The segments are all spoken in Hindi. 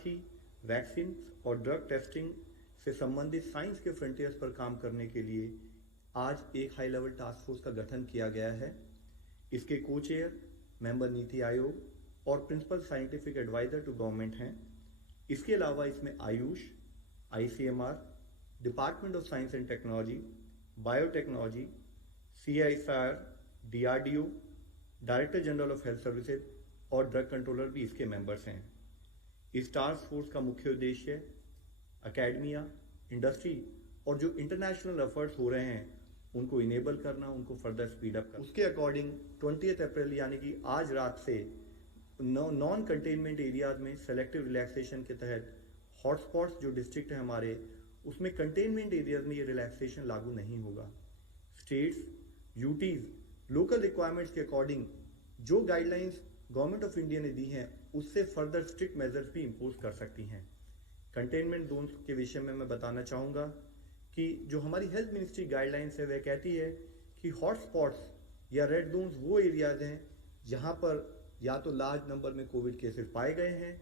साथ ही वैक्सीन और ड्रग टेस्टिंग से संबंधित साइंस के फ्रंटियर्स पर काम करने के लिए आज एक हाई लेवल टास्क फोर्स का गठन किया गया है। इसके को चेयर मेंबर नीति आयोग और principal scientific adviser to government हैं। इसके अलावा इसमें AYUSH, ICMR, department of science and technology, biotechnology, CSIR, DRDO, director general of health services और ड्रग कंट्रोलर भी इसके मेंबर्स हैं। इस टास्क फोर्स का मुख्य उद्देश्य एकेडमिया, इंडस्ट्री और जो इंटरनेशनल एफर्ट्स हो रहे हैं उनको इनेबल करना, उनको फर्दर स्पीड अप करना। उसके अकॉर्डिंग 20 अप्रैल यानी कि आज रात से नॉन कंटेनमेंट एरियाज में सेलेक्टिव रिलैक्सेशन के तहत हॉटस्पॉट्स जो डिस्ट्रिक्ट है हमारे, उसमें कंटेनमेंट एरियाज में ये रिलैक्सेशन लागू नहीं होगा। स्टेट्स, यूटीज लोकल रिक्वायरमेंट्स के अकॉर्डिंग जो गाइडलाइंस गवर्नमेंट ऑफ इंडिया ने दी हैं उससे फर्दर स्ट्रिक्ट मेजर्स भी इम्पोज कर सकती हैं। कंटेनमेंट जोन्स के विषय में मैं बताना चाहूँगा कि जो हमारी हेल्थ मिनिस्ट्री गाइडलाइंस है वह कहती है कि हॉटस्पॉट्स या रेड जोन्स वो एरियाज हैं जहाँ पर या तो लार्ज नंबर में कोविड केसेस पाए गए हैं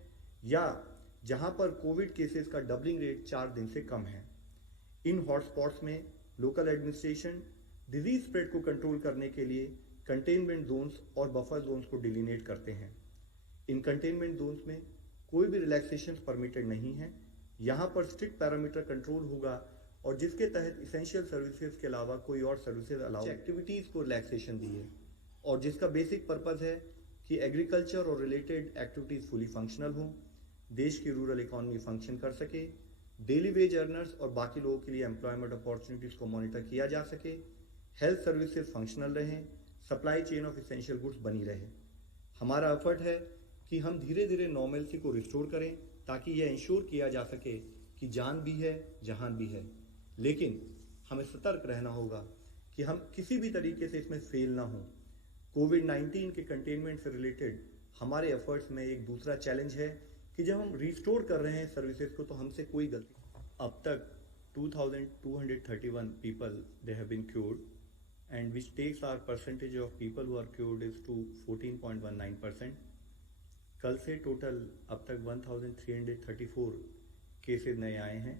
या जहाँ पर कोविड केसेस का डबलिंग रेट 4 दिन से कम है। इन हॉटस्पॉट्स में लोकल एडमिनिस्ट्रेशन डिजीज स्प्रेड को कंट्रोल करने के लिए कंटेनमेंट जोन्स और बफर जोन्स को डिलिनेट करते हैं। इन कंटेनमेंट जोन्स में कोई भी रिलैक्सेशन परमिटेड नहीं है। यहाँ पर स्ट्रिक्ट पैरामीटर कंट्रोल होगा और जिसके तहत इसेंशियल सर्विसेज के अलावा कोई और सर्विसेज अलाउ एक्टिविटीज को रिलैक्सेशन दी है और जिसका बेसिक पर्पज है कि एग्रीकल्चर और रिलेटेड एक्टिविटीज फुली फंक्शनल हों, देश की रूरल इकोनॉमी फंक्शन कर सके, डेली वेज अर्नर्स और बाकी लोगों के लिए एम्प्लॉयमेंट अपॉर्चुनिटीज को मॉनिटर किया जा सके, हेल्थ सर्विसेज फंक्शनल रहें, supply chain of essential goods बनी रहे। हमारा एफर्ट है कि हम धीरे धीरे नॉर्मलसी को रिस्टोर करें ताकि यह इंश्योर किया जा सके कि जान भी है जहान भी है। लेकिन हमें सतर्क रहना होगा कि हम किसी भी तरीके से इसमें फेल ना हों। कोविड-19 के कंटेनमेंट से रिलेटेड हमारे एफर्ट्स में एक दूसरा चैलेंज है कि जब हम रिस्टोर कर रहे हैं सर्विसेज को तो हमसे कोई गलती। अब तक 2231 people they have been cured and which takes our percentage of people who are cured is to 14.19%. कल से टोटल अब तक 1334 केसेस नए आए हैं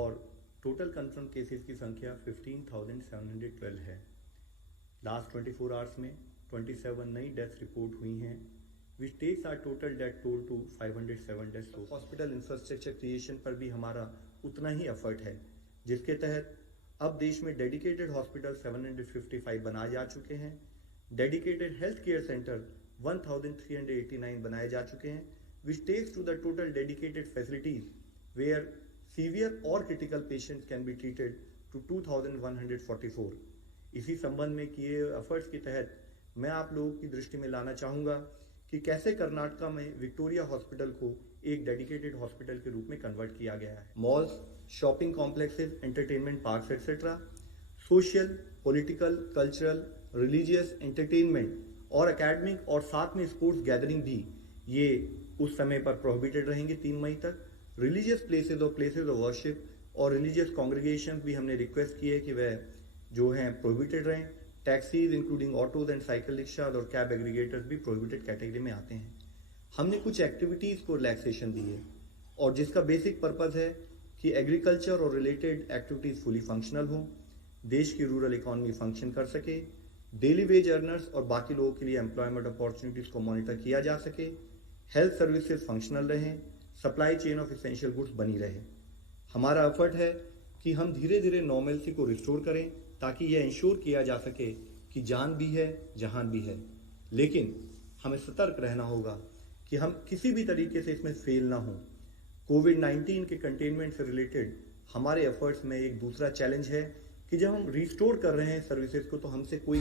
और टोटल कंफर्म केसेस की संख्या 15,712 है। लास्ट 24 आवर्स में 27 नई डेथ्स रिपोर्ट हुई हैं which takes our total death toll to 507 deaths. Hospital infrastructure creation पर भी हमारा उतना ही एफर्ट है जिसके तहत अब देश में डेडिकेटेड हॉस्पिटल 755 बनाए जा चुके हैं। डेडिकेटेड हेल्थ केयर सेंटर 1389 बनाए जा चुके हैं which takes to the total dedicated facilities where severe or critical patients can be treated to 2144। इसी संबंध में किए एफर्ट्स के तहत मैं आप लोगों की दृष्टि में लाना चाहूँगा कि कैसे कर्नाटका में विक्टोरिया हॉस्पिटल को एक डेडिकेटेड हॉस्पिटल के रूप में कन्वर्ट किया गया है। Malls, shopping complexes, entertainment parks etcetera, social, political, cultural, religious, entertainment और एकेडमिक और साथ में स्पोर्ट्स गैदरिंग भी ये उस समय पर प्रोहिबिटेड रहेंगे 3 मई तक। रिलीजियस प्लेसेस और प्लेसेस ऑफ वर्शिप और रिलीजियस कॉन्ग्रीगेशन भी हमने रिक्वेस्ट की है कि वह जो हैं प्रोहिबिटेड रहें। Taxis including autos and cycle rickshaws और कैब एग्रीगेटर्स भी प्रोहिबिटेड कैटेगरी में आते हैं। हमने कुछ एक्टिविटीज को रिलैक्सेशन दी है और जिसका बेसिक पर्पज है कि एग्रीकल्चर और रिलेटेड एक्टिविटीज फुली फंक्शनल हों, देश की रूरल इकोनॉमी फंक्शन कर सके, डेली वेज अर्नर्स और बाकी लोगों के लिए एम्प्लॉयमेंट अपॉर्चुनिटीज को मॉनिटर किया जा सके, हेल्थ सर्विसेज फंक्शनल रहें, supply chain of essential goods बनी रहे। हमारा एफर्ट है कि हम धीरे धीरे नॉर्मलसी को रिस्टोर करें ताकि यह इंश्योर किया जा सके कि जान भी है जहान भी है। लेकिन हमें सतर्क रहना होगा कि हम किसी भी तरीके से इसमें फेल ना हों। कोविड-19 के कंटेनमेंट से रिलेटेड हमारे एफर्ट्स में एक दूसरा चैलेंज है कि जब हम रिस्टोर कर रहे हैं सर्विसेज को तो हमसे कोई